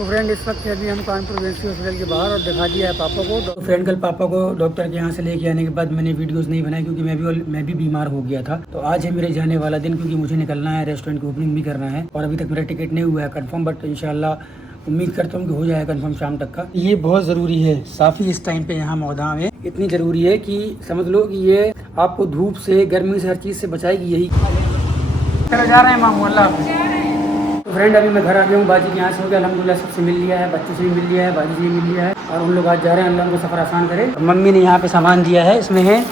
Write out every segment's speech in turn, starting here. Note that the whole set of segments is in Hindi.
तो फ्रेंड इस वक्त अभी हम कानपुर वेंसी हॉस्पिटल के बाहर और दिखा दिया है पापा को। तो फ्रेंड कल पापा को डॉक्टर के यहाँ से लेके आने के बाद मैंने वीडियोस नहीं बनाई क्योंकि मैं भी बीमार हो गया था। तो आज है मेरे जाने वाला दिन क्योंकि मुझे निकलना है, रेस्टोरेंट की ओपनिंग भी करना है और अभी तक मेरा टिकट नहीं हुआ है कंफर्म, बट इंशाल्लाह उम्मीद करता हूँ कि हो जाएगा कंफर्म शाम तक का। ये बहुत ज़रूरी है, साफ़ी इस टाइम पे यहाँ मौदा में इतनी ज़रूरी है कि समझ लो कि ये आपको धूप से, गर्मी से, हर चीज़ से बचाएगी। यही जा रहे हैं मामू, अल्लाह। तो फ्रेंड अभी मैं घर आ गया हूँ, बाजी के यहाँ से हो गया अल्हम्दुलिल्लाह, सबसे मिल लिया है, बच्चे से भी मिल लिया है, बाजी से भी मिल लिया है और उन लोग आज जा रहे हैं। अल्लाह उनको सफ़र आसान करे। मम्मी ने यहाँ पे सामान दिया है, इसमें है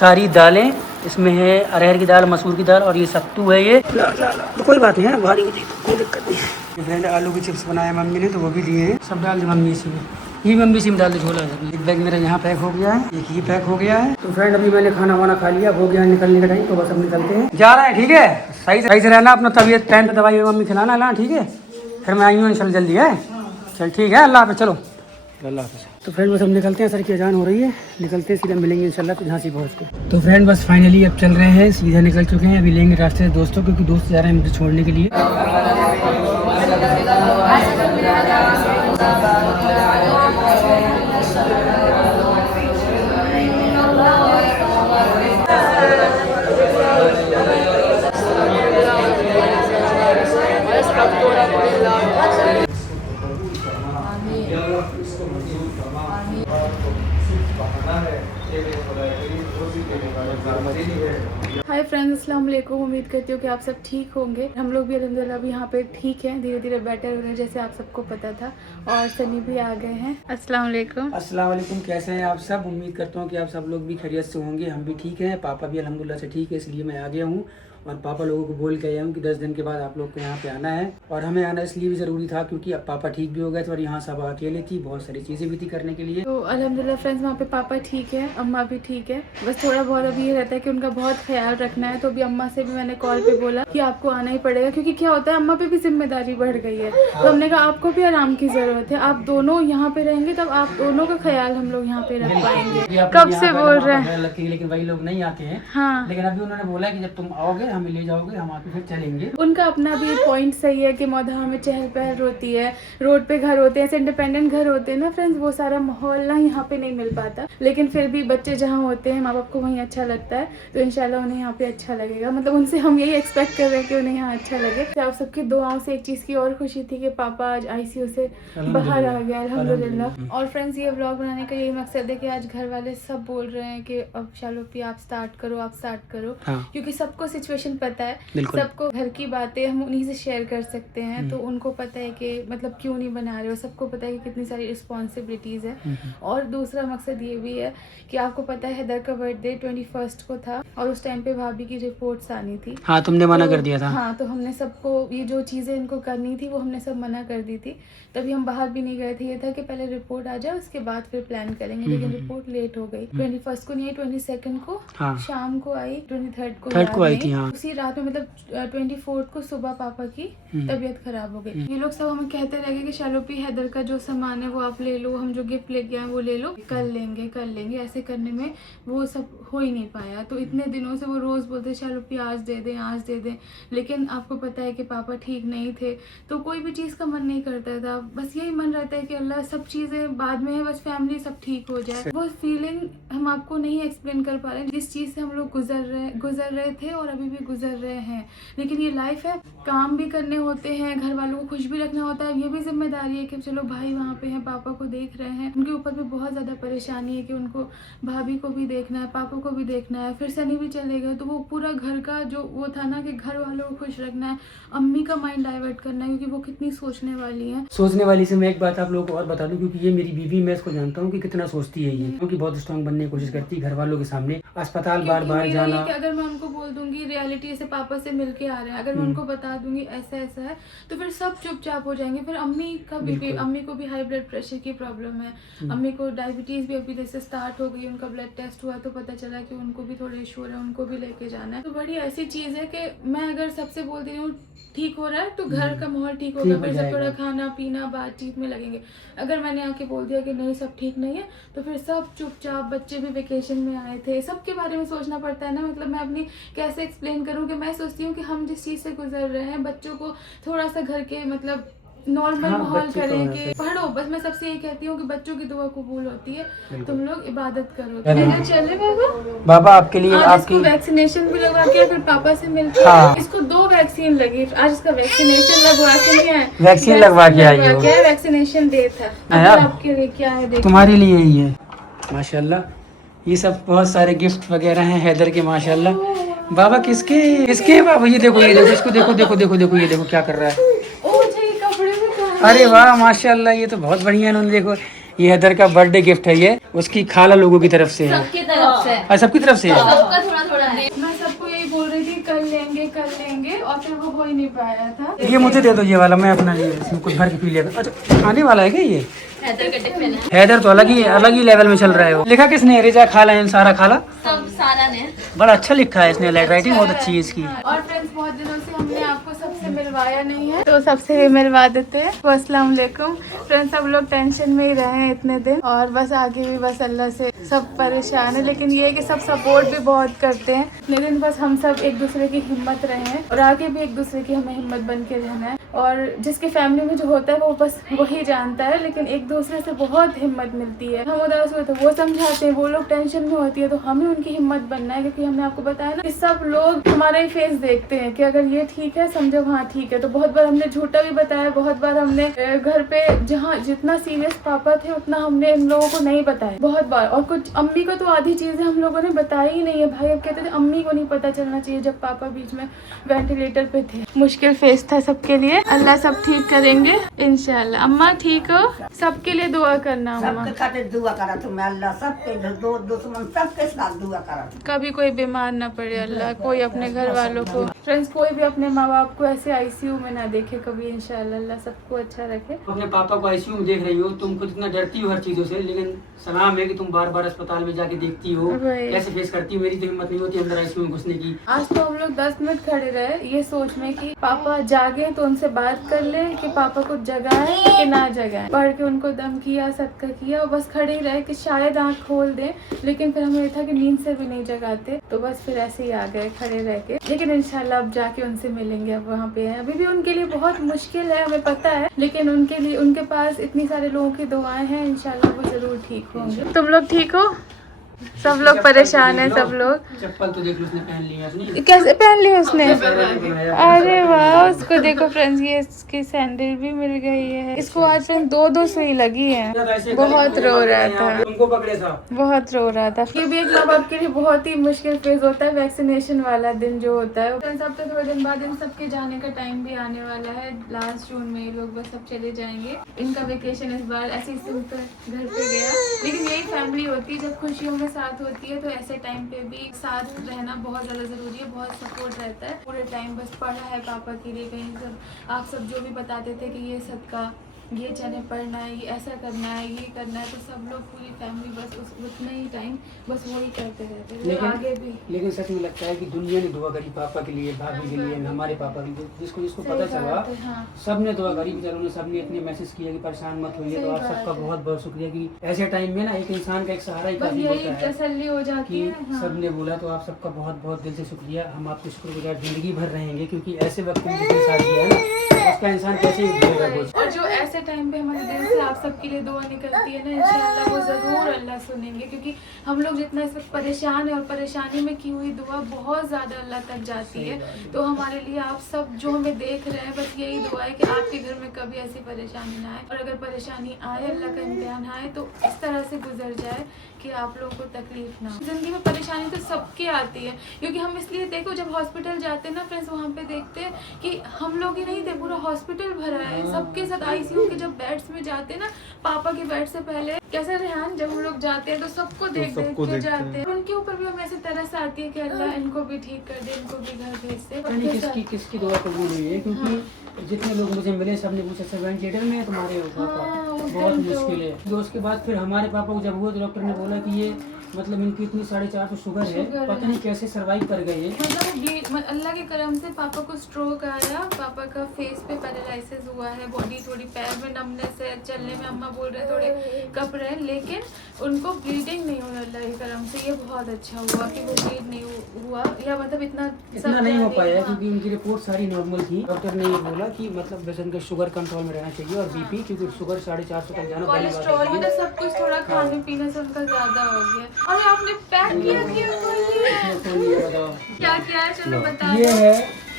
सारी दालें, इसमें है अरहर की दाल, मसूर की दाल और ये सत्तू है। ये तो कोई बात नहीं है, भारी कोई दिक्कत नहीं है। फ्रेंड आलू की चिप्स बनाए मम्मी ने तो वो भी दिए हैं, सब डाल दी मम्मी इसी में, ये मम्मी इसी में डाल दी झोला। एक बैग मेरा यहाँ पैक हो गया है, एक ये पैक हो गया है। तो फ्रेंड अभी मैंने खाना वाना खा लिया, हो गया निकलने का टाइम, तो बस अब निकलते हैं, जा रहे हैं। ठीक है, सही से रहना, अपना तबीयत टाइम पे दवाई मम्मी खिलाना ना, ठीक है। फिर मैं आई हूँ चल जल्दी है, चल ठीक है, अल्लाह हाफ़िज़, चलो अल्लाह हाफ़िज़। तो फ्रेंड बस हम निकलते हैं, सर की अजान हो रही है, निकलते हैं, सीधा मिलेंगे इंशाल्लाह फिर झांसी पहुँच के। तो फ्रेंड बस फाइनली अब चल रहे हैं, सीधा निकल चुके हैं, अभी लेंगे रास्ते से दोस्तों, क्योंकि दोस्त जा रहे हैं मुझे छोड़ने के लिए। हाय फ्रेंड्स, अस्सलाम वालेकुम। उम्मीद करती हूँ कि आप सब ठीक होंगे। हम लोग भी अल्हम्दुलिल्लाह अभी यहाँ पे ठीक हैं, धीरे धीरे बेटर हो रहे हैं जैसे आप सबको पता था। और सनी भी आ गए हैं। अस्सलाम वालेकुम। अस्सलाम वालेकुम, कैसे हैं आप सब? उम्मीद करता हूँ कि आप सब लोग भी खैरियत से होंगे। हम भी ठीक हैं, पापा भी अल्हम्दुलिल्लाह से ठीक है, इसलिए मैं आ गया हूँ और पापा लोगों को बोल के आया हूँ कि 10 दिन के बाद आप लोग को यहाँ पे आना है। और हमें आना इसलिए भी ज़रूरी था क्योंकि अब पापा ठीक भी हो गए थे और यहाँ सब अकेले थी, बहुत सारी चीज़ें भी थी करने के लिए। तो अल्हम्दुलिल्लाह फ्रेंड्स वहाँ पे पापा ठीक है, अम्मा भी ठीक है। बस थोड़ा बहुत अभी ये रहता है कि उनका बहुत ख्याल रखना है। तो अभी अम्मा से भी मैंने कॉल पे बोला कि आपको आना ही पड़ेगा, क्योंकि क्या होता है अम्मा पे भी जिम्मेदारी बढ़ गई है। तो हमने कहा आपको भी आराम की ज़रूरत है, आप दोनों यहाँ पे रहेंगे तब आप दोनों का ख्याल हम लोग यहाँ पे रख पाएंगे। कब से बोल रहे हैं, लेकिन वही लोग नहीं आते हैं। हाँ, लेकिन अभी उन्होंने बोला कि जब तुम आओगे हमें ले जाओगे, हम आके फिर चलेंगे। उनका अपना भी पॉइंट सही है कि मौधा में चहल पहल होती है, रोड पे घर होते हैं, ऐसे इंडिपेंडेंट घर होते हैं ना फ्रेंड्स, वो सारा माहौल ना यहाँ पे नहीं मिल पाता। लेकिन फिर भी बच्चे जहाँ होते हैं माँ बाप को वहीं अच्छा लगता है, तो इंशाल्लाह उन्हें यहाँ पे अच्छा लगेगा। मतलब उनसे हम यही एक्सपेक्ट कर रहे हैं कि उन्हें यहाँ अच्छा लगे। तो आप सबकी दुआओं से एक चीज़ की और खुशी थी कि पापा आज ICU से बाहर आ गया अल्हम्दुलिल्लाह। और फ्रेंड्स ये व्लॉग बनाने का यही मकसद है कि आज घर वाले सब बोल रहे हैं कि अब शालोपी आप स्टार्ट करो, आप स्टार्ट करो। क्योंकि सबको सिचुएशन पता है, सबको घर की बातें हम उन्हीं से शेयर कर सकते हैं। तो उनको पता है कि मतलब क्यों नहीं बना रहे हो, सबको पता है कि कितनी सारी रिस्पॉन्सिबिलिटीज़ है। और दूसरा मकसद ये भी है कि आपको पता है हैदर का बर्थडे 21 को था और उस टाइम पे भाभी की रिपोर्ट्स आनी थी। हाँ, तुमने मना कर दिया था। हाँ, तो हमने सबको ये जो चीज़ें इनको करनी थी वो हमने सब मना कर दी थी। तभी हम बाहर भी नहीं गए थे, ये था कि पहले रिपोर्ट आ जाए उसके बाद फिर प्लान करेंगे। लेकिन रिपोर्ट लेट हो गई, 21 को नहीं आई, 22 को शाम को आई, 23 को आई थी। उसी रात में मतलब 24 को सुबह पापा की तबीयत खराब हो गई। ये लोग सब हमें कहते रह गए कि शालोपी हैदर का जो सामान है वो आप ले लो, हम जो गिफ्ट लेके आए वो ले लो, कर लेंगे। ऐसे करने में वो सब हो ही नहीं पाया। तो इतने दिनों से वो रोज बोलते शालोपी आज दे दें, लेकिन आपको पता है कि पापा ठीक नहीं थे, तो कोई भी चीज़ का मन नहीं करता था। बस यही मन रहता है कि अल्लाह सब चीज़ें बाद में है, बस फैमिली सब ठीक हो जाए। वो फीलिंग हम आपको नहीं एक्सप्लेन कर पा रहे जिस चीज़ से हम लोग गुजर रहे थे और अभी भी गुजर रहे हैं। लेकिन ये लाइफ है, काम भी करने होते हैं, घर वालों को खुश भी रखना होता है। ये भी जिम्मेदारी है कि चलो भाई वहाँ पे हैं, पापा को देख रहे हैं, उनके ऊपर भी बहुत ज़्यादा परेशानी है कि उनको भाभी को भी देखना है, पापा को भी देखना है। फिर सनी भी चले गए तो वो पूरा घर का जो वो था ना कि घर वालों को खुश रखना है, अम्मी का माइंड डाइवर्ट करना है, क्योंकि वो कितनी सोचने वाली है। सोचने वाली से मैं एक बात आप लोगों को और बता दूं, क्योंकि ये मेरी बीवी, मैं इसको जानता हूँ कि कितना सोचती है ये, क्योंकि बहुत स्ट्रांग बनने की कोशिश करती है घर वालों के सामने। अस्पताल बार बार जाना, कि अगर मैं उनको बोल दूंगी रियलिटी से पापा से मिलके आ रहे हैं, अगर मैं उनको बता दूंगी ऐसा ऐसा है, तो फिर सब चुपचाप हो जाएंगे। फिर अम्मी का बीपी, अम्मी को भी हाई ब्लड प्रेशर की प्रॉब्लम है, अम्मी को डायबिटीज भी अभी जैसे स्टार्ट हो गई, उनका ब्लड टेस्ट हुआ तो पता चला कि उनको भी थोड़े इशू है, उनको भी लेके जाना है। तो बड़ी ऐसी चीज है कि मैं अगर सबसे बोलती हूँ ठीक हो रहा है तो घर का माहौल ठीक होगा, फिर सब थोड़ा खाना पीना बातचीत में लगेंगे। अगर मैंने आके बोल दिया कि नहीं सब ठीक नहीं है, तो फिर सब चुपचाप, बच्चे भी वेकेशन में आए थे, सबके बारे में सोचना पड़ता है ना। मतलब मैं अपनी कैसे एक्सप्लेन करूँ कि मैं सोचती हूँ कि हम जिस चीज़ से गुजर रहे हैं, बच्चों को थोड़ा सा घर के मतलब नॉर्मल हाँ, माहौल बच्चे तो करें हैं, कि सही। पढ़ो। बस मैं सबसे यही कहती हूँ कि बच्चों की दुआ कबूल होती है, तुम लोग इबादत करो। अरे। लेकर चले बाबा, बाबा आपके लिए आज आपकी इसको वैक्सीनेशन भी लगवा के फिर पापा से मिलके हाँ। इसको 2 वैक्सीन लगी। आज इसका वैक्सीनेशन लगवा के नहीं आए, वैक्सीन लगवा के आई हो। वैक्सीनेशन डे था। आया? अब आपके लिए क्या है देखिए। तुम्हारे लिए ही है माशाल्लाह। ये सब बहुत सारे गिफ्ट वगैरह हैं हैदर के माशाल्लाह। बाबा किसके बाबा, ये देखो इसको देखो देखो देखो देखो, ये देखो क्या कर रहा है। ओ जी, कपड़े में क्या है? अरे वाह माशाल्लाह, ये तो बहुत बढ़िया है। इन्होंने देखो, ये हैदर का बर्थडे गिफ्ट है, ये उसकी खाला लोगों की तरफ से है। सबकी तरफ से, सबकी तरफ से है। सबका थोड़ा थोड़ा है। मैं सबको यही बोल रही थी कर लेंगे और फिर वो हो ही नहीं पाया था। ये मुझे दे दो ये वाला, मैं अपना ये इसमें कुछ भर के पी लेगा। अच्छा खाने वाला है क्या ये? हैदर का टिफिन है, हैदर तो अलग ही लेवल में चल रहा है। वो लिखा किसने? रिजा खाला है, सारा खाला। सब सारा ने। बड़ा अच्छा लिखा है इसने, राइटिंग बहुत अच्छी है इसकी। और फ्रेंड्स, बहुत दिनों से हमने आपको सबसे मिलवाया नहीं है, तो सबसे भी मिलवा देते हैं। तो अस्सलाम वालेकुम फ्रेंड्स, सब लोग टेंशन में ही रहे हैं इतने दिन, और बस आगे भी बस अल्लाह से सब परेशान है। लेकिन ये है कि सब सपोर्ट भी बहुत करते हैं, लेकिन बस हम सब एक दूसरे की हिम्मत रहे हैं और आगे भी एक दूसरे की हमें हिम्मत बन के रहना है। और जिसकी फैमिली में जो होता है वो बस वही जानता है, लेकिन एक दूसरे से बहुत हिम्मत मिलती है। हम उदास हुए तो वो समझाते हैं, वो लोग टेंशन में होती है तो हमें उनकी हिम्मत बनना है, क्योंकि हमने आपको बताया ना कि सब लोग हमारा ही फेस देखते हैं कि अगर ये ठीक है समझो हाँ ठीक है। तो बहुत बार हमने झूठा भी बताया, बहुत बार हमने घर पे जहाँ जितना सीरियस पापा थे उतना हमने इन लोगों को नहीं बताया बहुत बार। और कुछ अम्मी को तो आधी चीजें हम लोगों ने बताई ही नहीं है भाई। अब कहते थे अम्मी को नहीं पता चलना चाहिए जब पापा बीच में वेंटिलेटर पे थे। मुश्किल फेस था सबके लिए, अल्लाह सब ठीक करेंगे इंशाल्लाह। अम्मा ठीक हो? सबके लिए दुआ करना अम्मा, सबके खातिर दुआ करा तुम अल्लाह, सबके दुश्मन सबके साथ दुआ करा। कभी कोई बीमार ना पड़े अल्लाह, कोई अपने घर वालों को, फ्रेंड्स कोई भी अपने माँ बाप को ऐसे आईसीयू में ना देखे कभी इंशाल्लाह। अल्लाह सबको अच्छा रखे। अपने पापा को आईसीयू में देख रही हो, तुम खुद इतना डरती हो हर चीजों से, लेकिन सलाम है कि तुम बार बार अस्पताल में जाके देखती हो, वही। कैसे फेस करती हो। मेरी तो हिम्मत नहीं होती अंदर आईसीयू में घुसने की। आज तो हम लोग 10 मिनट खड़े रहे ये सोच में कि पापा जागे तो उनसे बात कर ले, कि पापा को जगाए कि ना जगाए। पढ़ के उनको दम किया, सदका किया, और बस खड़े ही रहे कि शायद आँख खोल दे। लेकिन फिर हमें ये था कि नींद से भी नहीं जगाते, तो बस फिर ऐसे ही आ गए खड़े रह के। लेकिन इंशाल्लाह अब जाके उनसे मिलेंगे। अब वहाँ पे हैं, अभी भी उनके लिए बहुत मुश्किल है हमें पता है, लेकिन उनके लिए उनके पास इतनी सारे लोगों की दुआएं हैं, इंशाल्लाह वो जरूर ठीक होंगे। तुम लोग ठीक हो? सब लोग परेशान है, सब लोग। चप्पल तो देख लो उसने पहन लिया उसने। कैसे पहन ली उसने? बनाया। अरे वाह, उसको देखो फ्रेंड्स, ये इसकी सैंडल भी मिल गई है इसको। आज फ्रेंड्स 2 सुई लगी है, बहुत रो रहा था, तुमको पकड़े था, बहुत रो रहा था। ये भी एक माँ बाप के लिए बहुत ही मुश्किल फेज होता है, वैक्सीनेशन वाला दिन जो होता है। फ्रेंड्स अब तो थोड़े दिन बाद इन सबके जाने का टाइम भी आने वाला है। लास्ट जून में ये लोग बस सब चले जाएंगे। इनका वेकेशन इस बार ऐसे ही सिंपल घर पे गया, लेकिन यही फैमिली होती है जब खुशियों में साथ होती है, तो ऐसे टाइम पे भी साथ रहना बहुत ज़्यादा ज़रूरी है, बहुत सपोर्ट रहता है पूरे टाइम। बस पढ़ा है पापा के लिए, कहीं सब आप सब जो भी बताते थे कि ये सदका, ये चने पढ़ना है, ये ऐसा करना है, ये करना है, तो सब लोग पूरी फैमिली बस उतना ही टाइम बस वही करते रहते हैं। लेकिन आगे भी लेकिन सच में लगता है कि दुनिया ने दुआ करी पापा के लिए, भाभी के लिए, हमारे पापा के लिए, जिसको जिसको पता सही चला बात है, हाँ। सब ने दुआ करी। बेचारों ने सबने इतने मैसेज किया कि परेशान मत होइए। तो सही आप सबका बात है। बहुत बहुत शुक्रिया कि ऐसे टाइम में ना एक इंसान का एक सहारा ही बस काफी यही होता है तसल्ली हो जाती कि है, हाँ। सबने बोला। तो आप सबका बहुत बहुत दिल से शुक्रिया। हम आपके शुक्रगुजार जिंदगी भर रहेंगे, क्योंकि ऐसे वक्त में जिसने साथ दिया है ना, उसका इंसान कैसे ही भूलेगा कुछ। और जो ऐसे टाइम पे हमारे दिल से आप सबके लिए दुआ निकलती है ना, इंशाल्लाह वो ज़रूर अल्लाह सुनेंगे, क्योंकि हम लोग जितना इस वक्त परेशान है और परेशानी में की हुई दुआ बहुत ज़्यादा अल्लाह तक जाती है। तो हमारे लिए आप सब जो हमें देख रहे हैं, बस यही दुआ है कि आपके घर में कभी ऐसी परेशानी ना आए, और अगर परेशानी आए, अल्लाह का इम्तिहान आए, तो इस तरह से गुजर जाए कि आप लोगों को तकलीफ ना हो। जिंदगी में परेशानी तो सबके आती है, क्योंकि हम इसलिए देखो जब हॉस्पिटल जाते हैं ना फ्रेंड्स, वहाँ पे देखते हैं कि हम लोग ही नहीं थे, पूरा हॉस्पिटल भरा है सबके साथ। आईसीयू के जब बेड्स में जाते हैं ना, पापा के बेड से पहले कैसे रेहान, जब हम लोग जाते हैं तो सबको देख के जाते हैं। उनके ऊपर भी हमें ऐसे तरस आती है कि अल्लाह इनको भी ठीक कर दे, इनको भी घर भेज दे। किसकी दुआ कबूल हुई है, क्योंकि जितने लोग मुझे मिले सबने पूछा सर वेंटिलेटर में है तुम्हारे पापा, बहुत मुश्किल है। तो उसके बाद फिर हमारे पापा को जब हुआ तो डॉक्टर ने बोला कि ये मतलब इनकी इतनी 4.5 शुगर है, पता नहीं कैसे सरवाइव कर गए। मतलब अल्लाह के करम से पापा को स्ट्रोक आया, पापा का फेस पे पैरालिसिस हुआ है, बॉडी थोड़ी पैर में नमनेस है, चलने में अम्मा बोल रहे थोड़े कप रहे हैं, लेकिन उनको ब्लीडिंग नहीं हुई अल्लाह के करम से। ये बहुत अच्छा हुआ कि वो ब्लीड नहीं हुआ, या मतलब इतना नहीं हो पाया, क्योंकि उनकी रिपोर्ट सारी नॉर्मल थी। डॉक्टर ने ये बोला बोला कि मतलब वैसे इनका शुगर कंट्रोल में रहना चाहिए और बीपी, क्योंकि शुगर 450 तक जाना बड़ी बात कोलेस्ट्रॉल में है। तो सब कुछ थोड़ा खाने पीने से उनका ज्यादा हो गया। और आपने पैक किया बताओ क्या क्या है, चलो बता ये दो। है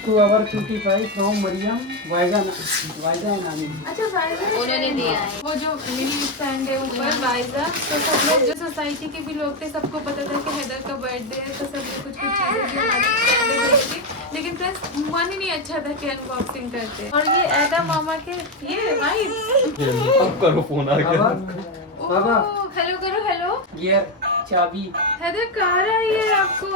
2 hour 25 फ्रॉम मरियम वाइजा नामी। अच्छा वाइजा उन्होंने दिया है। वो जो मेरी स्टैंड है ऊपर वाइजा, तो सब लोग जो सोसाइटी के भी लोग थे सबको पता था कि हैदर का बर्थडे है, तो सबने कुछ कुछ चीजें भी हमारी स्टैंड में भेजी थी। लेकिन फ्रेंड्स मन ही नहीं अच्छा था कि अनबॉक्सिंग करते। और ये ऐदा मामा के ये वाइफ, अब करो फोन आ गया। बाबा हेलो करो, हेलो ये चाबी हैदर कहाँ रही है आपको?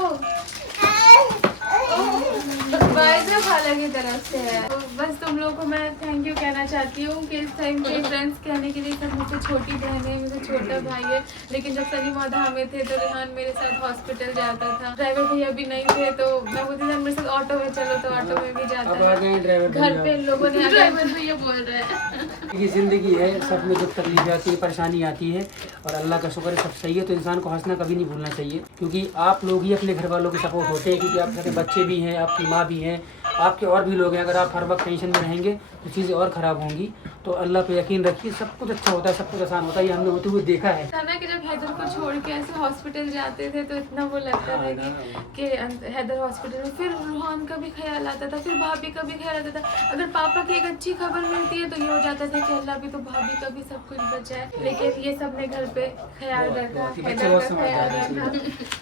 वाइजा खाला की तरफ से है। तो बस तुम लोगों को मैं थैंक यू कहना चाहती हूँ कि इस टाइम पे फ्रेंड्स कहने के लिए सब मुझसे छोटी बहन है, मुझसे छोटा भाई है। लेकिन जब सनी माधा हमें थे तो रेहान मेरे साथ हॉस्पिटल जाता था। ड्राइवर भैया भी नहीं थे तो मैं बोलती थी मेरे साथ ऑटो में चलो, तो ऑटो में भी जाता अब आ गए है। ड्राइवर घर पे लोगों ने ड्राइवर भैया बोल रहे हैं। की ज़िंदगी है, सब में दुख तकलीफ आती है, परेशानी आती है और अल्लाह का शुक्र है सब सही है। तो इंसान को हंसना कभी नहीं भूलना चाहिए, क्योंकि आप लोग ही अपने घर वालों के सपोर्ट होते हैं, क्योंकि आपके बच्चे भी हैं, आपकी माँ भी हैं, आपके और भी लोग हैं। अगर आप हर वक्त टेंशन में रहेंगे तो चीज़ें और ख़राब होंगी। तो अल्लाह पे यकीन रखिए, सब कुछ अच्छा होता है, सब कुछ आसान होता है, ये हमने होते हुए देखा है। था ना कि जब हैदर को छोड़ के ऐसे हॉस्पिटल जाते थे तो इतना वो लगता था कि हैदर हॉस्पिटल में, फिर रूहान का भी ख्याल आता था, फिर भाभी का भी ख्याल आता था। अगर पापा की एक अच्छी खबर मिलती है तो ये हो जाता था कि अल्लाह भी तो भाभी का भी सब कुछ बचा है। लेकिन ये सब ने घर पे ख्याल रखा, हैदर का ख्याल रखा,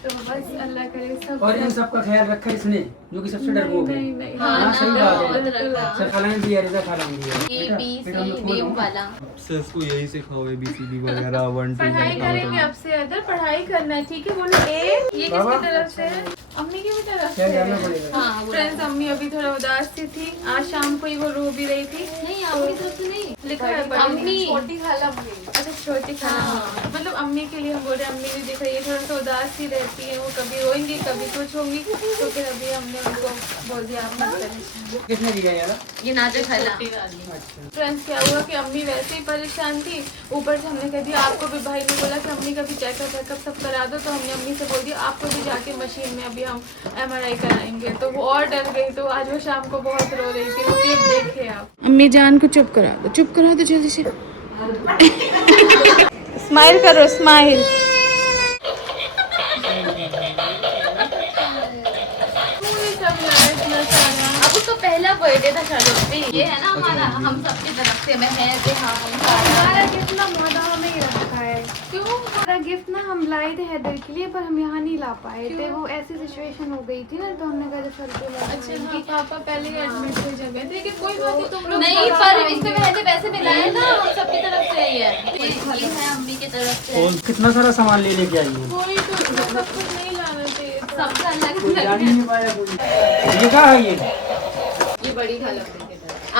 तो बस अल्लाह करे सब। और इन सब का ख्याल रखा इसने, जो कि सबसे डरपोक है। नहीं नहीं हाँ, हाँ, सही बात है। बहुत रखा। सर फलाने दिया, रिजा खालाने दिया। A B C D वाला। से इसको यही सिखाओ ABCD वगैरह 1 2 पढ़ाई करेंगे अब से अदर, पढ़ाई करना है, ठीक है? बोलो ए। ये किसकी तरफ से है? अम्मी की भी तरफ क्या से जानना है। पड़ेगा? हाँ वो फ्रेंड्स अम्मी अभी थोड़ा उदास सी थी, आज शाम को ही वो रो भी रही थी। नहीं आपकी तरफ से नहीं, लिखा है बड़ी अम्मी। छोटी खाला। अच्छा छोटी खाला, हाँ। मतलब अम्मी के लिए हम बोल रहे हैं। अम्मी भी दिख रही है थोड़ा सा उदास सी रहती है, वो कभी रोएंगी कभी कुछ होंगी, तो फिर अभी हमने उनको बोल दिया आप मत परेशान। किसने दिया यार? ये नाजर खाला। अच्छा, फ्रेंड्स क्या हुआ कि अम्मी वैसे ही परेशान थी, ऊपर से हमने कह दिया आपको भी, भाई ने बोला कि अम्मी का भी चेकअप वेकअप सब करा दो, तो हमने अम्मी से बोल दिया आपको भी जाके मशीन में अभी हम MRI कराएंगे। तो वो और डर गई, तो आज वो शाम को बहुत रो रही थी। वो क्लिप देखे आप। अम्मी जान को चुप करा दो, चुप करा दो जल्दी से। स्माइल करो, स्माइल। अब उसका पहला बर्थडे था शार्लोट पे। ये है ना हमारा, हम सबकी तरफ से मैं है कि हाँ हम हमारा गिफ्ट ना मादा में ही रखा है। क्यों? हमारा गिफ्ट ना हम लाए थे हैदर के लिए, पर हम यहाँ नहीं ला पाए थे। वो ऐसी सिचुएशन हो गई थी ना, तो हमने कहा सर को ला अच्छा हाँ, पापा पहले ही एडमिट हो गए थे, लेकिन कोई बात नहीं, तुम लोग नहीं, पर इसमें वैसे पैसे मिलाए ना हम सबकी तरफ से। ये है अम्मी की तरफ से। और कितना सारा सामान ले लेके आई है। कोई तो सब कुछ नहीं लाना चाहिए था। सबका अलग कोई जान अलग ही नहीं पाया कोई। ये क्या है ये बड़ी खाला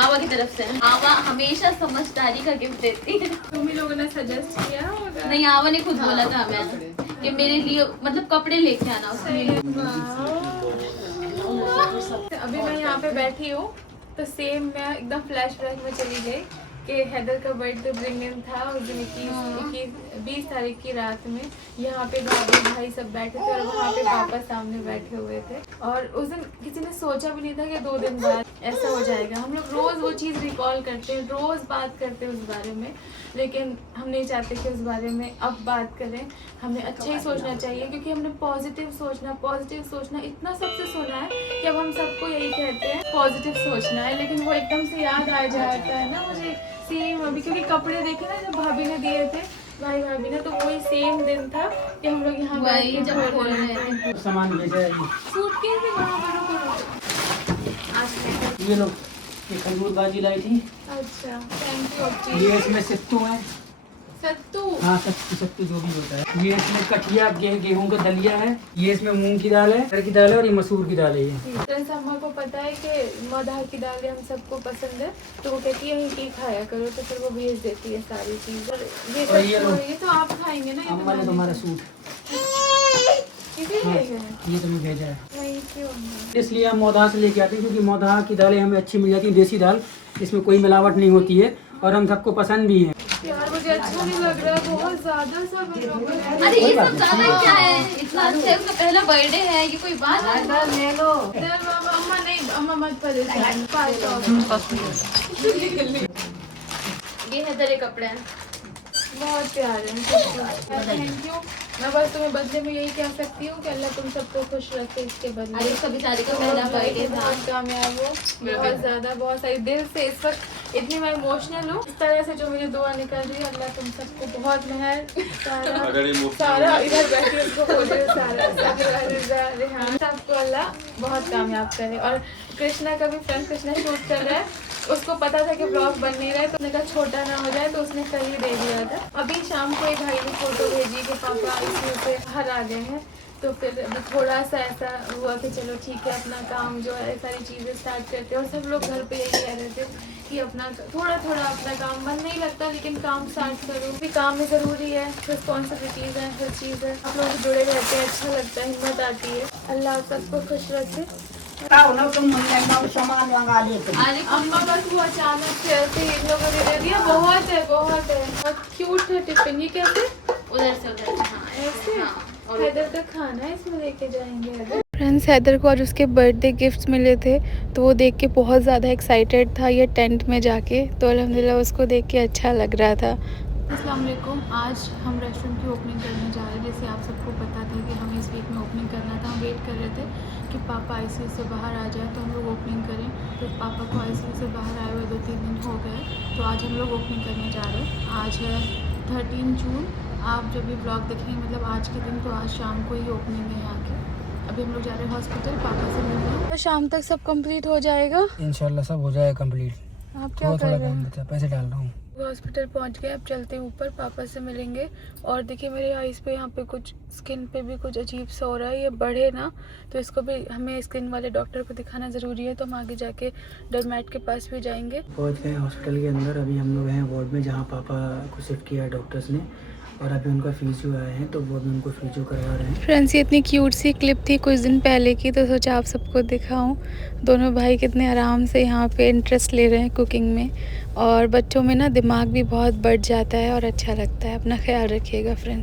आवा की तरफ से। आवा हमेशा समझदारी का गिफ्ट देती है। तुम ही लोगों ने सजेस्ट किया होगा। नहीं, आवा ने खुद बोला था हमें कि मेरे लिए मतलब कपड़े लेके आना उसके लिए। अभी मैं यहाँ पे बैठी हूँ तो सेम मैं एकदम फ्लैशबैक में चली गई कि हैदर का बर्थडे ब्रिंग इन था उस दिन 20 तारीख की रात में। यहाँ पे भाभी भाई सब बैठे थे और वहाँ पे पापा सामने बैठे हुए थे। और उस दिन किसी ने सोचा भी नहीं था कि 2 दिन बाद ऐसा हो जाएगा। हम लोग रोज़ वो चीज़ रिकॉल करते हैं, रोज़ बात करते हैं उस बारे में, लेकिन हम नहीं चाहते कि उस बारे में अब बात करें। हमें अच्छा ही सोचना चाहिए, क्योंकि हमने पॉजिटिव सोचना इतना सबसे सुना है कि अब हम सबको यही कहते हैं पॉजिटिव सोचना है। लेकिन वो एकदम से याद आ जाता है ना मुझे सेम अभी, क्योंकि कपड़े देखे ना जब भाभी ने दिए थे, भाभी ने, तो वही सेम दिन था कि हम लोग यहाँ वही बैठ के जब खोल रहे थे। सामान भेजा है सूटकेस भी वहाँ पर आज। ये लोग ये खजूर बाजी लाई थी। अच्छा थैंक यू। ये इसमें सत्तू है। सत्तू। हाँ सत्तू जो भी होता है। ये इसमें कठिया गेहूं का दलिया है। ये इसमें मूंग की दाल है, अरहर की दाल है और ये मसूर की दाल है। ये अम्मा को पता है कि मदार की दालें हम सबको पसंद है, तो वो कहती है यही खाया करो, तो फिर वो भेज देती है सारी चीज। और ये और ये लो। ये तो आप खाएंगे ना? ये अम्मा ने तुम्हारा सूट किसी हाँ, भेजा है? ये तुम्हें भेजा है। नहीं क्यों अम्मा? इसलिए हम मौदा से लेके आते हैं, क्योंकि मौदा की दालें हमें अच्छी मिल जाती हैं, देसी दाल, इसमें कोई मिलावट नहीं होती है और हम सबको पसंद भी है। यार मुझे अच्छा नहीं लग रहा है, बहुत ज्यादा सब इन लोगों ने। अरे ये सब ज्यादा क्या है, इतना अच्छा है, उसका पहला बर्थडे है, ये कोई बात है? ले लो। अम्मा नहीं, अम्मा मत परेशान, पास ये है तेरे कपड़े हैं। बहुत प्यार है। Thank you. मैं बस तुम्हें बदले में यही कह सकती हूँ कि अल्लाह तुम सबको खुश रखे इसके बदले। अरे उसका बेचारे का पहला बर्थडे था। बहुत कामयाब हो, बहुत ज़्यादा, बहुत सारी दिल से इस वक्त इतनी मैं इमोशनल हूँ। इस तरह से जो मुझे दुआ निकल रही है, अल्लाह तुम सबको बहुत मेहर, सारा इधर बैठे उसको बोले, सारा सबको अल्लाह बहुत कामयाब करे। और कृष्णा का भी फ्रेंड कृष्णा शूट कर रहा है, उसको पता था कि ब्लॉग बन नहीं रहा है, तो उसने कहा छोटा ना हो जाए, तो उसने कल ही दे दिया था। अभी शाम को एक भाई ने फोटो भेजी कि पापा इसमें से बाहर आ गए हैं, तो फिर अभी थोड़ा सा ऐसा हुआ कि चलो ठीक है, अपना काम जो है सारी चीज़ें स्टार्ट करते हैं। और सब लोग घर पे यही कह रहे थे कि अपना थोड़ा थोड़ा अपना काम, मन नहीं लगता लेकिन काम स्टार्ट करो, भी काम में ज़रूरी है, रिस्पॉन्सिबिलिटीज़ हैं, हर चीज़ है। आप लोग जुड़े रहते हैं, अच्छा लगता है, हिम्मत आती है। अल्लाह आप सबको खुश रखे। आओ ना तुम मुझे सामान मंगा लेते। अरे अम्मा बस वो अचानक से ऐसे इन लोगों ने दे दिया। बहुत है, बहुत है, बहुत क्यूट है टिफिन। ये कैसे उधर से हाँ ऐसे हाँ। हैदर का खाना है, इसमें लेके जाएंगे हैदर। फ्रेंड्स, हैदर को आज उसके बर्थडे गिफ्ट्स मिले थे, तो वो देख के बहुत ज़्यादा एक्साइटेड था ये टेंट में जाके, तो अल्हम्दुलिल्लाह उसको देख के अच्छा लग रहा था। अस्सलाम वालेकुम। आज हम रेस्टोरेंट की ओपनिंग करने जा रहे हैं। जैसे आप सबको पता था कि हमें इस वीक में ओपनिंग करना था, हम वेट कर रहे थे कि पापा आईसीयू से बाहर आ जाए तो हम लोग ओपनिंग करें। तो पापा को आईसीयू से बाहर आए हुए 2-3 दिन हो गए, तो आज हम लोग ओपनिंग करने जा रहे हैं। आज है 13 जून। आप जब भी ब्लॉग देखेंगे, मतलब आज के दिन, तो आज शाम को ही ओपनिंग है यहाँ की। अभी हम लोग जा रहे हैं हॉस्पिटल, पापा से मिलने। तो शाम तक सब कंप्लीट हो जाएगा इंशाल्लाह सब हो जाएगा कंप्लीट। आप क्या कर रहे हैं? पैसे डाल रहा हूँ। हॉस्पिटल पहुंच गए, अब चलते हैं ऊपर, पापा से मिलेंगे। और देखिए मेरे आईज पे यहाँ पे कुछ, स्किन पे भी कुछ अजीब सा हो रहा है, ये बढ़े ना, तो इसको भी हमें स्किन वाले डॉक्टर को दिखाना ज़रूरी है। तो हम आगे जाके डर्मेट के पास भी जाएंगे। पहुँच गए हॉस्पिटल के अंदर। अभी हम लोग हैं वार्ड में, जहाँ पापा को शिफ्ट किया है डॉक्टर्स ने, और अभी उनका फिजियो आया है, तो वो भी उनको फिजियो करवा रहे हैं। फ्रेंड्स, ये इतनी क्यूट सी क्लिप थी कुछ दिन पहले की, तो सोचा आप सबको दिखाऊं। दोनों भाई कितने आराम से यहाँ पे इंटरेस्ट ले रहे हैं कुकिंग में, और बच्चों में ना दिमाग भी बहुत बढ़ जाता है और अच्छा लगता है। अपना ख्याल रखिएगा फ्रेंड्स।